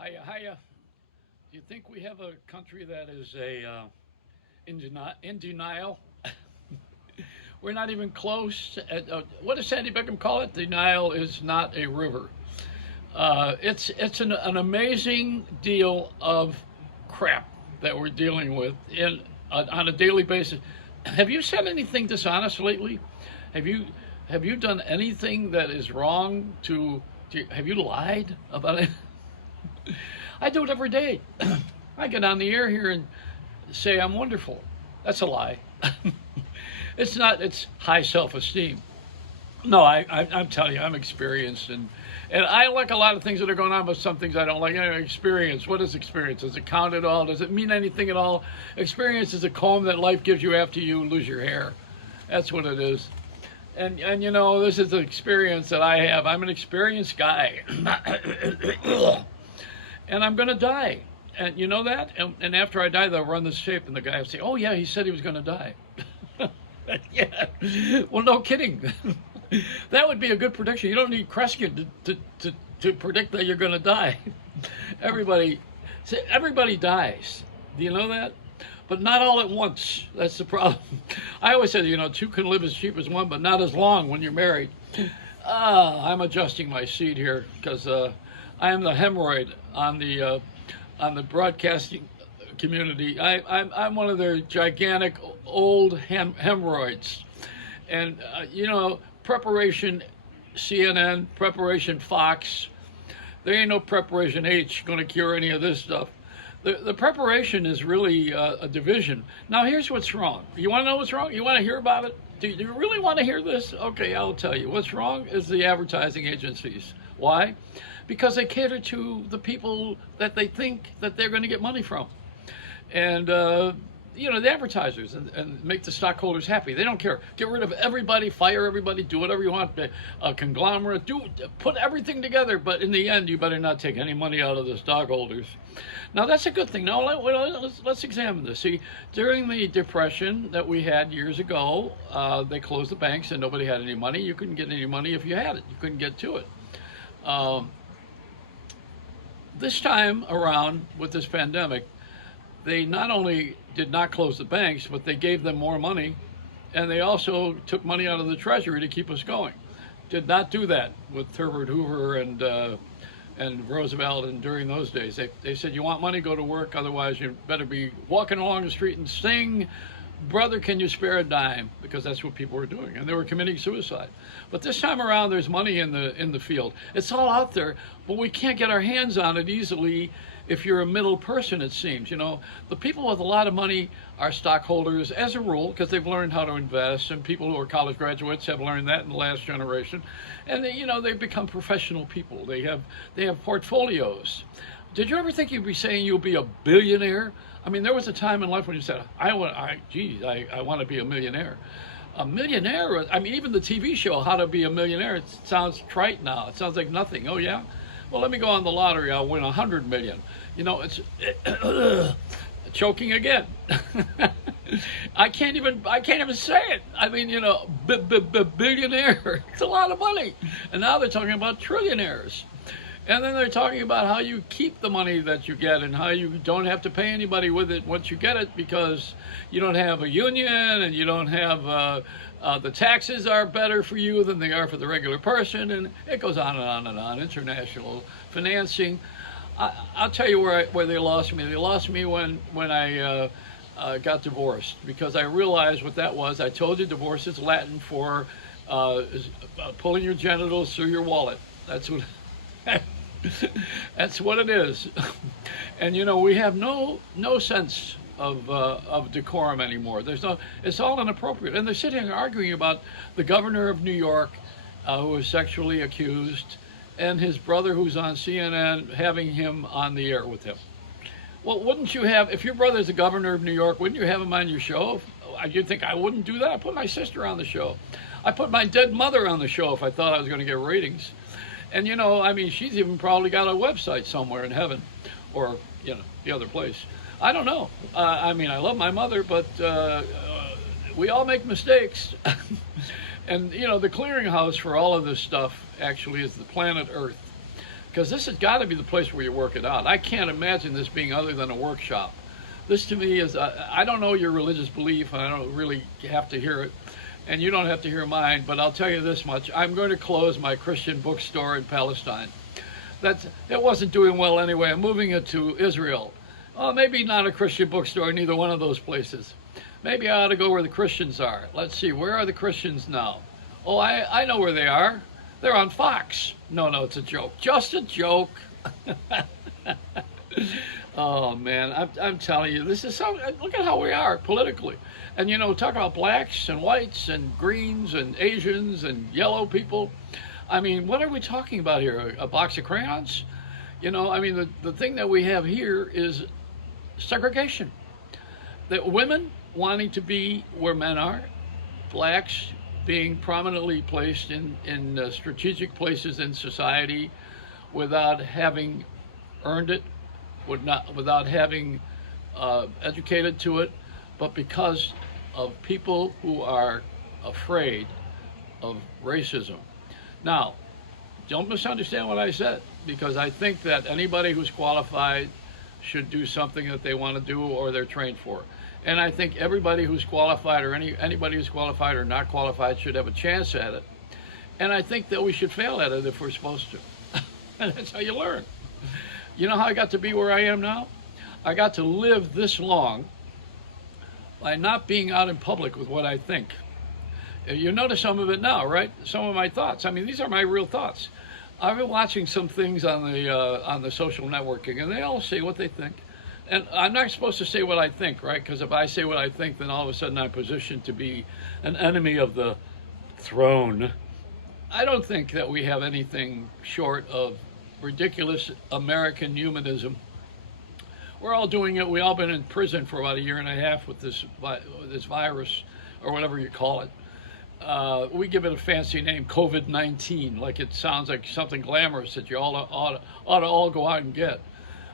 Hiya. Do you think we have a country that is in denial? We're not even close. What does Sandy Beckham call it? Denial is not a river. It's an amazing deal of crap that we're dealing with on a daily basis. Have you said anything dishonest lately? Have you have you done anything that is wrong have you lied about it? I do it every day. I get on the air here and say I'm wonderful. That's a lie. It's not. It's high self-esteem. No, I'm telling you, I'm experienced, and I like a lot of things that are going on, but some things I don't like. Experience. What is experience? Does it count at all? Does it mean anything at all? Experience is a comb that life gives you after you lose your hair. That's what it is. And this is the experience that I have. I'm an experienced guy, and I'm gonna die. And you know that? And after I die, they'll run this tape, and the guy will say, "Oh yeah, he said he was gonna die." Yeah. Well, no kidding. That would be a good prediction. You don't need Kreskin to predict that you're going to die. Everybody, everybody dies. Do you know that? But not all at once. That's the problem. I always say, two can live as cheap as one, but not as long when you're married. I'm adjusting my seat here because I am the hemorrhoid on the broadcasting community. I'm one of their gigantic old hemorrhoids, and preparation CNN, preparation Fox. There ain't no preparation H going to cure any of this stuff. The preparation is really a division. Now here's what's wrong. You want to know what's wrong? You want to hear about it? Do you really want to hear this? Okay, I'll tell you. What's wrong is the advertising agencies. Why? Because they cater to the people that they think that they're going to get money from. And the advertisers and make the stockholders happy. They don't care. Get rid of everybody, fire everybody, do whatever you want. A conglomerate, put everything together. But in the end, you better not take any money out of the stockholders. Now that's a good thing. Now let's examine this. See, during the depression that we had years ago, they closed the banks and nobody had any money. You couldn't get any money if you had it. You couldn't get to it. This time around with this pandemic, they not only did not close the banks, but they gave them more money, and they also took money out of the treasury to keep us going. Did not do that with Herbert Hoover and Roosevelt, and during those days. They said, you want money, go to work, otherwise you better be walking along the street and sing, brother, can you spare a dime? Because that's what people were doing, and they were committing suicide. But this time around, there's money in the field. It's all out there, but we can't get our hands on it easily if you're a middle person, it seems. The people with a lot of money are stockholders as a rule because they've learned how to invest, and people who are college graduates have learned that in the last generation. And they've become professional people. They have portfolios. Did you ever think you'd be saying you'll be a billionaire? I mean, there was a time in life when you said, I want to be a millionaire. A millionaire, I mean, even the TV show, How to Be a Millionaire, it sounds trite now. It sounds like nothing. Oh, yeah? Well, let me go on the lottery. I'll win 100 million. It's choking again. I can't even say it. I mean, billionaire. It's a lot of money. And now they're talking about trillionaires. And then they're talking about how you keep the money that you get and how you don't have to pay anybody with it once you get it because you don't have a union and you don't have the taxes are better for you than they are for the regular person, and it goes on and on and on. International financing. I'll tell you where they lost me. They lost me when I got divorced because I realized what that was. I told you divorce is Latin for pulling your genitals through your wallet. That's what. That's what it is. And we have no sense of decorum anymore. It's all inappropriate. And they're sitting here arguing about the governor of New York who was sexually accused and his brother who's on CNN having him on the air with him. Well, wouldn't you have, if your brother's the governor of New York, wouldn't you have him on your show? You think I wouldn't do that? I put my sister on the show. I put my dead mother on the show if I thought I was going to get ratings. And I mean, she's even probably got a website somewhere in heaven or, the other place. I don't know. I mean, I love my mother, but we all make mistakes. And, the clearinghouse for all of this stuff actually is the planet Earth. because this has got to be the place where you work it out. I can't imagine this being other than a workshop. This to me is, I don't know your religious belief, and I don't really have to hear it, and you don't have to hear mine, but I'll tell you this much. I'm going to close my Christian bookstore in Palestine. It wasn't doing well anyway. I'm moving it to Israel. Oh, maybe not a Christian bookstore in either one of those places. Maybe I ought to go where the Christians are. Let's see, where are the Christians now? Oh, I know where they are. They're on Fox. No, it's a joke. Just a joke. Oh, man, I'm telling you, this is so, look at how we are politically. And, talk about blacks and whites and greens and Asians and yellow people. I mean, what are we talking about here? A box of crayons? The thing that we have here is segregation. That women wanting to be where men are, blacks being prominently placed in strategic places in society without having earned it, without having educated to it, but because of people who are afraid of racism. Now, don't misunderstand what I said, because I think that anybody who's qualified should do something that they want to do or they're trained for. And I think everybody who's qualified, or anybody who's qualified or not qualified, should have a chance at it. And I think that we should fail at it if we're supposed to. And that's how you learn. You know how I got to be where I am now? I got to live this long by not being out in public with what I think. You notice some of it now, right? Some of my thoughts. I mean, these are my real thoughts. I've been watching some things on the social networking, and they all say what they think. And I'm not supposed to say what I think, right? Because if I say what I think, then all of a sudden I'm positioned to be an enemy of the throne. I don't think that we have anything short of ridiculous American humanism. We're all doing it. We've all been in prison for about a year and a half with this virus, or whatever you call it. We give it a fancy name, COVID-19, like it sounds like something glamorous that you all ought to all go out and get.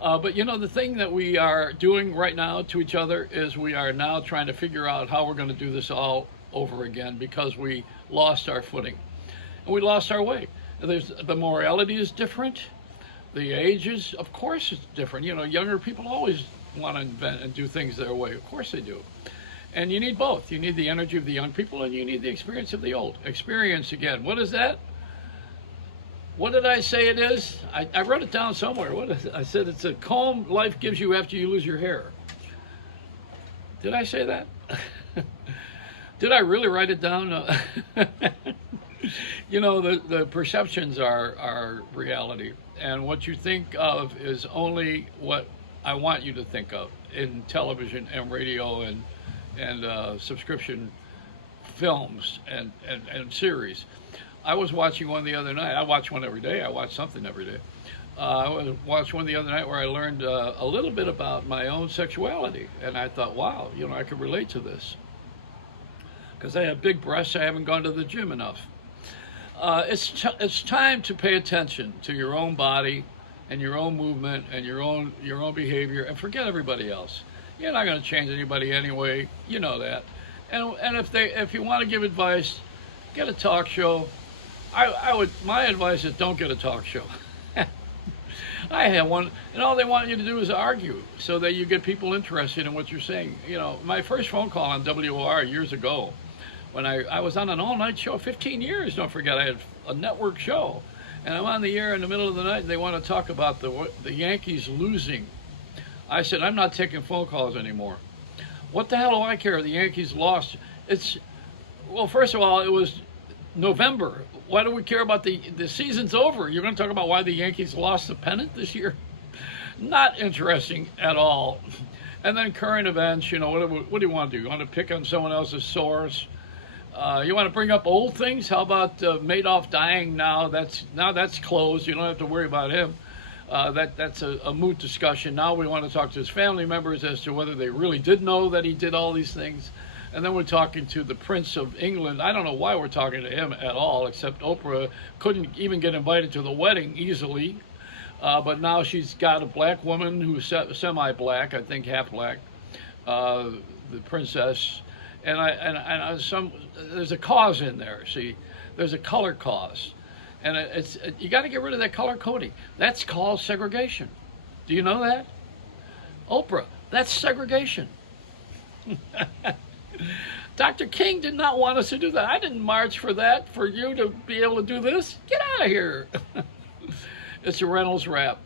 But the thing that we are doing right now to each other is we are now trying to figure out how we're going to do this all over again, because we lost our footing and we lost our way. The morality is different. The ages, of course, it's different. Younger people always want to invent and do things their way. Of course they do. And you need both. You need the energy of the young people, and you need the experience of the old. Experience again. What is that? What did I say it is? I wrote it down somewhere. What is it? I said it's a calm life gives you after you lose your hair. Did I say that? Did I really write it down? The perceptions are reality. And what you think of is only what I want you to think of in television and radio and subscription films and series. I was watching one the other night. I watch one every day. I watch something every day. I watched one the other night where I learned a little bit about my own sexuality. And I thought, wow, I could relate to this. Because I have big breasts, I haven't gone to the gym enough. It's time to pay attention to your own body and your own movement and your own behavior, and forget everybody else. You're not going to change anybody anyway. You know that. And if you want to give advice, get a talk show. My advice is don't get a talk show. I have one, and all they want you to do is argue so that you get people interested in what you're saying. My first phone call on WOR years ago, when I was on an all-night show, 15 years, don't forget, I had a network show. And I'm on the air in the middle of the night, and they want to talk about the Yankees losing. I said, I'm not taking phone calls anymore. What the hell do I care? The Yankees lost. Well, first of all, it was November. Why do we care about the season's over? You're going to talk about why the Yankees lost the pennant this year? Not interesting at all. And then current events, what do you want to do? You want to pick on someone else's sores? You want to bring up old things? How about Madoff dying now? That's closed. You don't have to worry about him. That's a moot discussion. Now we want to talk to his family members as to whether they really did know that he did all these things. And then we're talking to the Prince of England. I don't know why we're talking to him at all, except Oprah couldn't even get invited to the wedding easily. But now she's got a black woman who's semi-black, I think half black, the princess. And there's a cause in there. See, there's a color cause, And you got to get rid of that color coding. That's called segregation. Do you know that? Oprah, that's segregation. Dr. King did not want us to do that. I didn't march for that, for you to be able to do this. Get out of here. It's a Reynolds wrap.